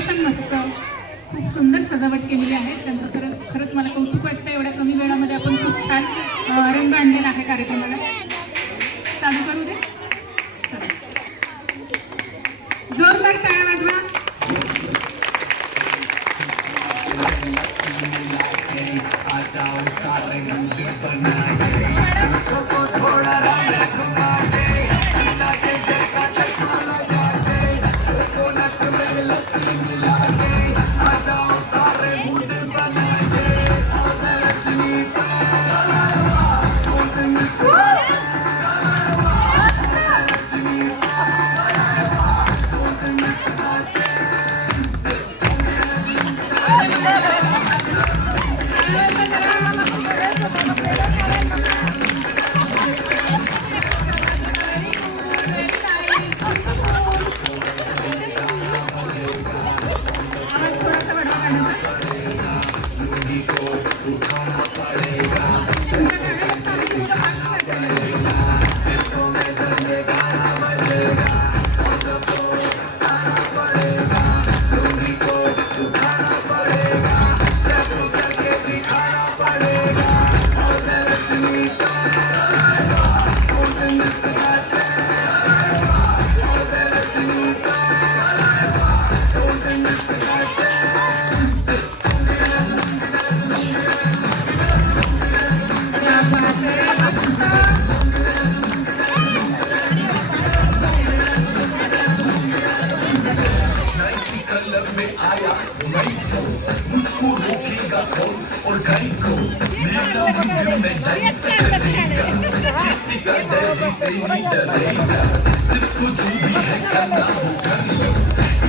Decoration मस्त, खूप सुंदर सजावट केलेली आहे. त्यांचं खरंच मला कौतुक वाटतं. एवढ्या कमी वेळामध्ये आपण खूप छान रंग आणलेला आहे कार्यक्रमाला. चालू करू दे. जोरदार टाळ्या वाजवा.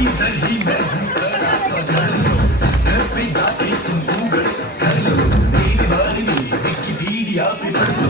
इधर ही मैं घर पे जाके तुम गूगल कर लो, मेरे बारे में विकिपीडिया पे पढ़ लो।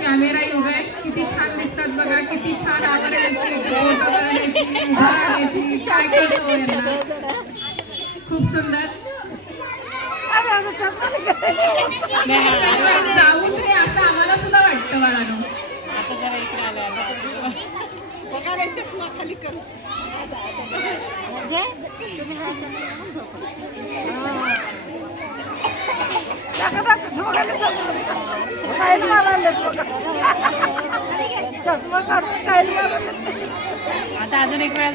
कॅमेरा युग आहे. किती छान दिसतात बघा, किती छान आवडण्याची खूप सुंदर. जाऊच रे असं आम्हाला सुद्धा वाटतं बाळांनो. खाली करू म्हणजे चष्मा काढून आता अजून एक वेळा